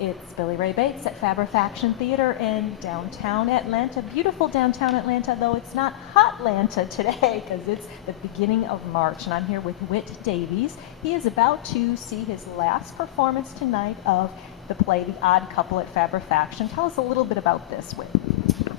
It's Billie Ray Bates at Fabrefaction Theatre in downtown Atlanta. Beautiful downtown Atlanta, though it's not Hotlanta today because it's the beginning of March. And I'm here with Whit Davies. He is about to see his last performance tonight of the play The Odd Couple at Fabrefaction. Tell us a little bit about this, Whit.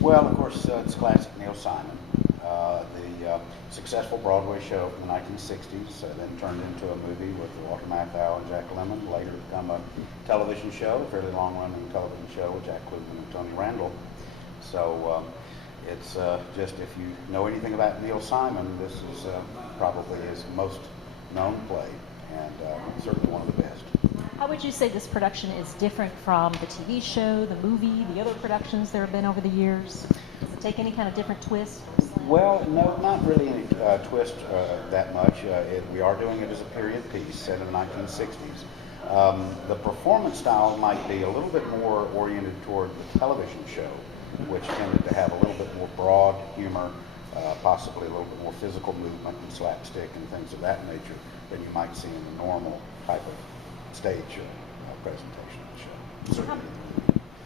Well, of course, it's classic Neil Simon. The successful Broadway show from the 1960s, then turned into a movie with Walter Matthau and Jack Lemmon, later become a television show, a fairly long-running television show with Jack Klugman and Tony Randall. So it's just, if you know anything about Neil Simon, this is probably his most known play, and certainly one of the best. How would you say this production is different from the TV show, the movie, the other productions there have been over the years? Does it take any kind of different twist? Well, no, not really any twist that much. We are doing it as a period piece set in the 1960s. The performance style might be a little bit more oriented toward the television show, which tended to have a little bit more broad humor, possibly a little bit more physical movement and slapstick and things of that nature than you might see in the normal type of stage presentation of the show.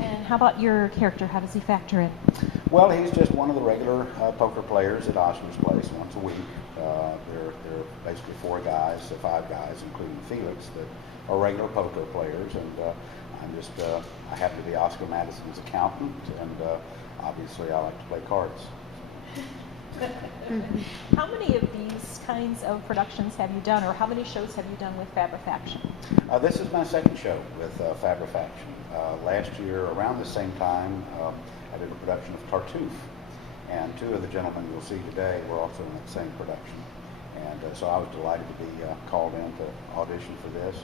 And how about your character? How does he factor in? Well, he's just one of the regular poker players at Oscar's place once a week. There are basically five guys, including Felix, that are regular poker players, and I happen to be Oscar Madison's accountant, and obviously I like to play cards. How many of these kinds of productions have you done, or how many shows have you done with Fabrefaction? This is my second show with Fabrefaction. Last year, around the same time, I did a production of Tartuffe, and two of the gentlemen you'll see today were also in that same production. And so I was delighted to be called in to audition for this.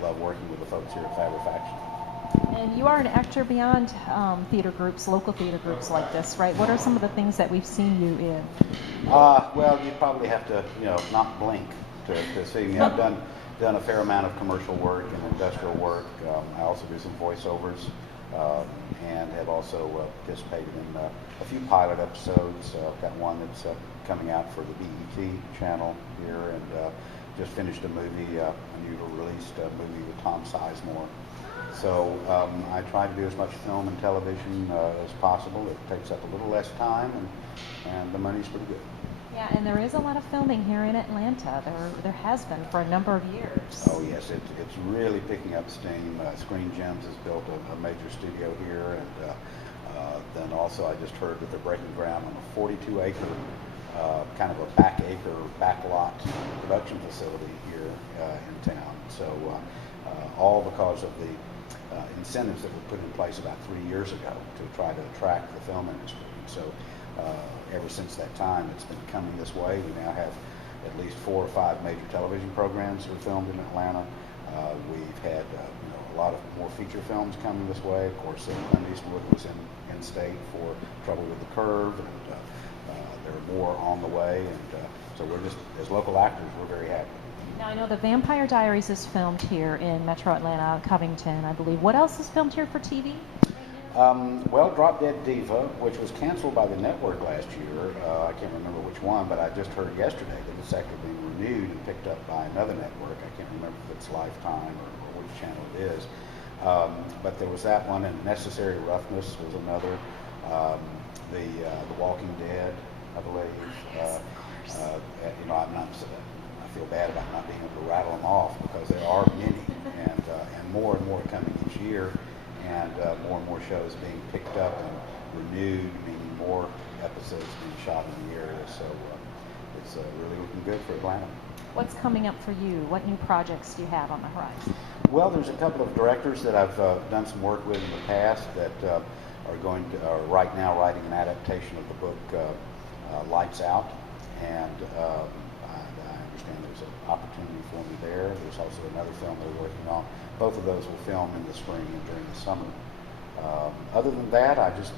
Love working with the folks here at Fabrefaction. And you are an actor beyond theater groups, local theater groups like this, right? What are some of the things that we've seen you in? Well, you probably have to, not blink to see me. I've done a fair amount of commercial work and industrial work. I also do some voiceovers and have also participated in a few pilot episodes. I've got one that's coming out for the BET channel here, and just finished a movie, a newly released movie with Tom Sizemore. So I try to do as much film and television as possible. It takes up a little less time, and the money's pretty good. Yeah, and there is a lot of filming here in Atlanta. There has been for a number of years. Oh yes, it's really picking up steam. Screen Gems has built a major studio here, and then also I just heard that they're breaking ground on a 42-acre, kind of a backlot production facility here in town. So all because of the incentives that were put in place about 3 years ago to try to attract the film industry. So ever since that time, it's been coming this way. We now have at least 4 or 5 major television programs that are filmed in Atlanta. We've had a lot of more feature films coming this way. Of course, Clint Eastwood was in state for Trouble with the Curve, and there are more on the way. And so we're just, as local actors, we're very happy. Now, I know the Vampire Diaries is filmed here in Metro Atlanta, Covington, I believe. What else is filmed here for TV? Well, Drop Dead Diva, which was canceled by the network last year. I can't remember which one, but I just heard yesterday that it's actually being renewed and picked up by another network. I can't remember if it's Lifetime or which channel it is. But there was that one, and Necessary Roughness was another. The Walking Dead, I believe. I feel bad about not being able to rattle them off because there are many, and more coming each year. And more shows being picked up and renewed, meaning more episodes being shot in the area. So it's really looking good for Atlanta. What's coming up for you? What new projects do you have on the horizon? Well, there's a couple of directors that I've done some work with in the past that are right now writing an adaptation of the book Lights Out, and I understand there's an opportunity for me there. There's also another film they're working on. Both of those will film in the spring and during the summer. Other than that, I just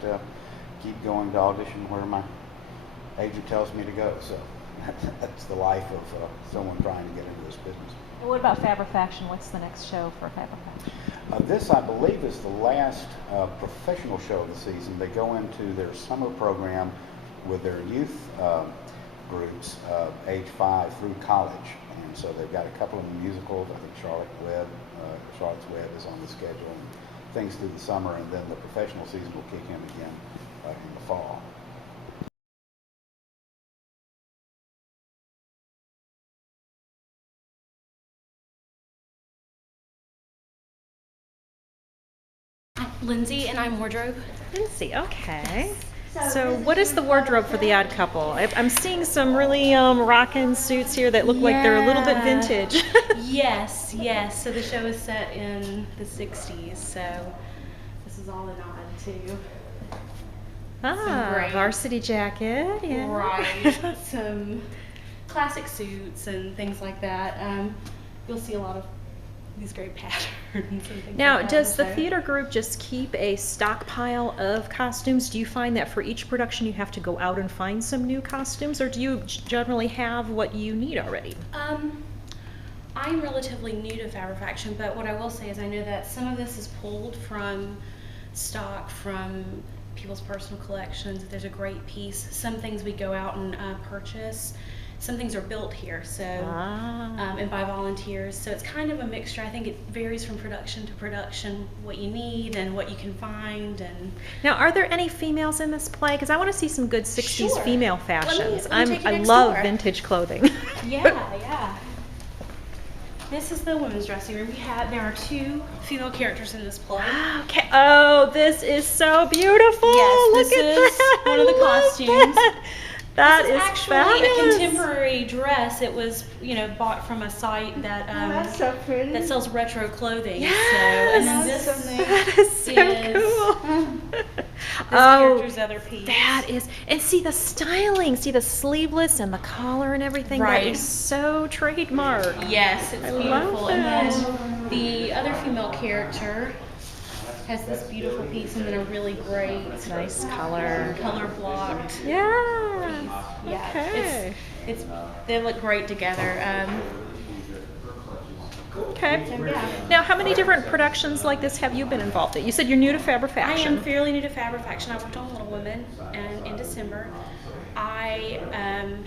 keep going to audition where my agent tells me to go. So that's the life of someone trying to get into this business. And what about Fabrefaction? What's the next show for Fabrefaction? This, I believe, is the last professional show of the season. They go into their summer program with their youth groups, age 5 through college. And so they've got a couple of musicals. I think Charlotte's Web is on the schedule. things through the summer, and then the professional season will kick in again in the fall. Lindsay, and I'm wardrobe. Lindsay, okay. So what is the wardrobe for The Odd Couple? I'm seeing some really rockin' suits here that look like they're a little bit vintage. Yes, yes. So the show is set in the 60s, so this is all a nod to great varsity jacket, yeah. Right. Some classic suits and things like that. You'll see a lot of these great patterns and things Now, like that. does the theater group just keep a stockpile of costumes? Do you find that for each production you have to go out and find some new costumes, or do you generally have what you need already? I'm relatively new to Fabrefaction, but what I will say is I know that some of this is pulled from stock from people's personal collections. If there's a great piece, some things we go out and purchase. Some things are built here, so and by volunteers. So it's kind of a mixture. I think it varies from production to production, what you need and what you can find. And now, are there any females in this play? Because I want to see some good 60s Sure. female fashions. Let me take you I next love door. vintage clothing. Yeah. This is the women's dressing room. There are 2 female characters in this play. Okay. Oh, this is so beautiful. Yes, Look this at is that. one of the I love costumes. That, that This is actually fabulous. a contemporary dress. It was, bought from a site that That's so pretty. that sells retro clothing. Yes. So, and then That's this so neat. That is so is- cool. this Oh, character's other piece. that is, and see the styling, see the sleeveless and the collar and everything. That Right. is so trademark. Yes, it's I beautiful. love And that. then the other female character has this beautiful piece and then a really great Nice color. color blocked. Yeah. Yeah, Okay. it's they look great together. Okay. So yeah. Now, how many different productions like this have you been involved in? You said you're new to Fabrefaction. I am fairly new to Fabrefaction. I worked on Little Women and in December. I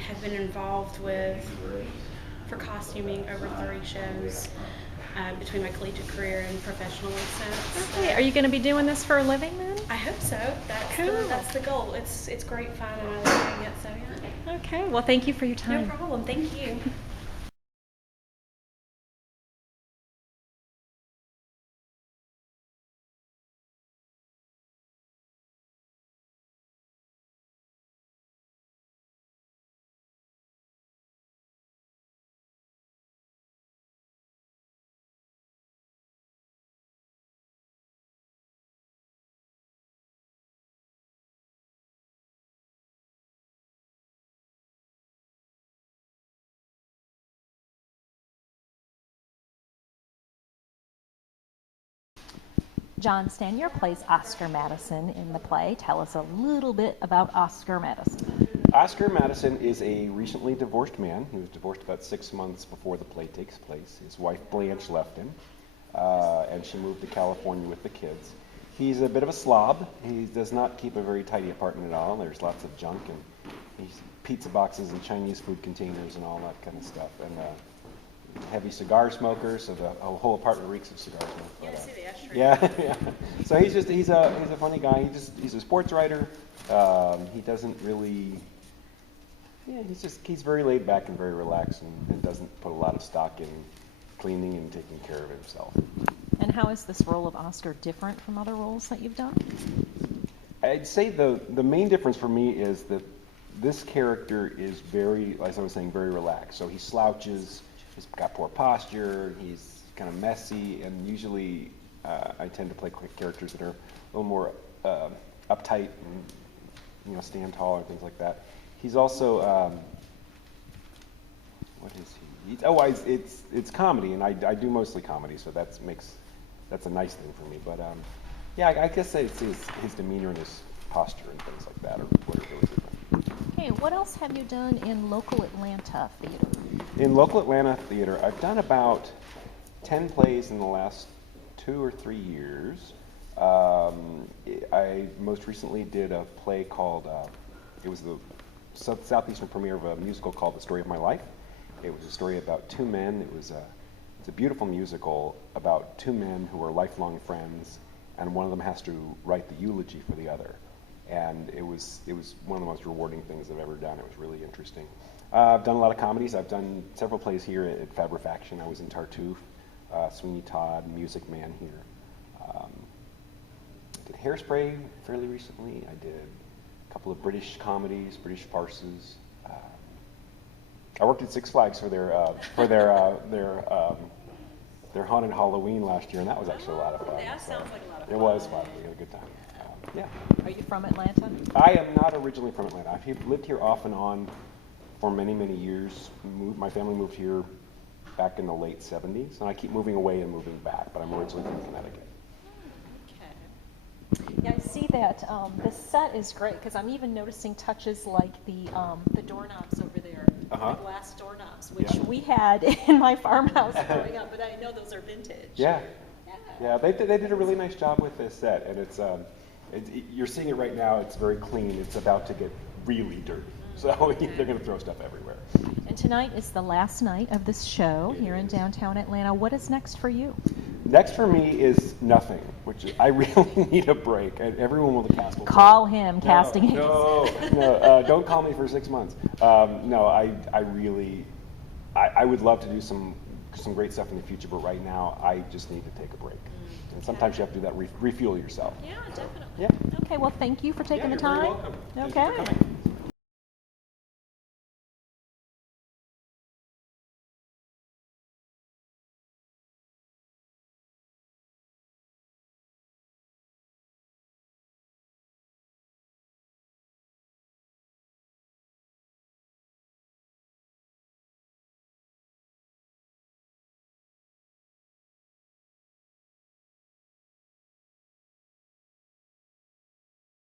have been involved for costuming over 30 shows between my collegiate career and professionally since. Okay. Are you going to be doing this for a living then? I hope so. Cool. That's the goal. It's great fun and I love doing it. So yeah. Okay. Well, thank you for your No time. problem. Thank you. John Stanier plays Oscar Madison in the play. Tell us a little bit about Oscar Madison. Oscar Madison is a recently divorced man. He was divorced about 6 months before the play takes place. His wife Blanche left him, and she moved to California with the kids. He's a bit of a slob. He does not keep a very tidy apartment at all. There's lots of junk and he's pizza boxes and Chinese food containers and all that kind of stuff. And heavy cigar smoker, so the whole apartment reeks of cigar smoke. But, yeah. So he's a funny guy. He's a sports writer. He doesn't really. Yeah, he's very laid back and very relaxed and doesn't put a lot of stock in cleaning and taking care of himself. And how is this role of Oscar different from other roles that you've done? I'd say the main difference for me is that this character is very, as I was saying, very relaxed. So he slouches, he's got poor posture, he's kind of messy, and usually I tend to play characters that are a little more uptight and stand tall and things like that. He's also what is he? It's comedy, and I do mostly comedy, so that's a nice thing for me. But yeah, I guess it's his demeanor and his posture and things like that are what are really different. Okay, what else have you done in local Atlanta theater? In local Atlanta theater, I've done about 10 plays in the last 2 or 3 years. I most recently did a play called, it was the southeastern premiere of a musical called The Story of My Life. It was a story about 2 men. It's a beautiful musical about 2 men who are lifelong friends, and one of them has to write the eulogy for the other. And it was one of the most rewarding things I've ever done. It was really interesting. I've done a lot of comedies. I've done several plays here at Fabrefaction. I was in Tartuffe, Sweeney Todd, Music Man here. I did Hairspray fairly recently. I did a couple of British comedies, British farces. I worked at Six Flags for their haunted Halloween last year, and that was actually a lot of fun. That sounds like a lot of It was fun. We had a good time. Yeah. Are you from Atlanta? I am not originally from Atlanta. I've lived here off and on for many, many years. My family moved here back in the late 70s, and I keep moving away and moving back, but I'm originally from Connecticut. Yeah, I see that the set is great because I'm even noticing touches like the doorknobs over there, the glass doorknobs, which we had in my farmhouse growing up, but I know those are vintage. Yeah. Yeah, they did a really nice job with this set, and you're seeing it right now. It's very clean. It's about to get really dirty, so they're going to throw stuff everywhere. And tonight is the last night of this show here in downtown Atlanta. What is next for you? Next for me is nothing, which I really need a break. Everyone with the cast will Call him, casting agent. No, don't call me for 6 months. No, I would love to do some great stuff in the future, but right now I just need to take a break. And sometimes you have to do that, refuel yourself. Yeah, definitely. Yeah. Okay, well, thank you for taking the You're very time. welcome. Okay. Thank you for coming.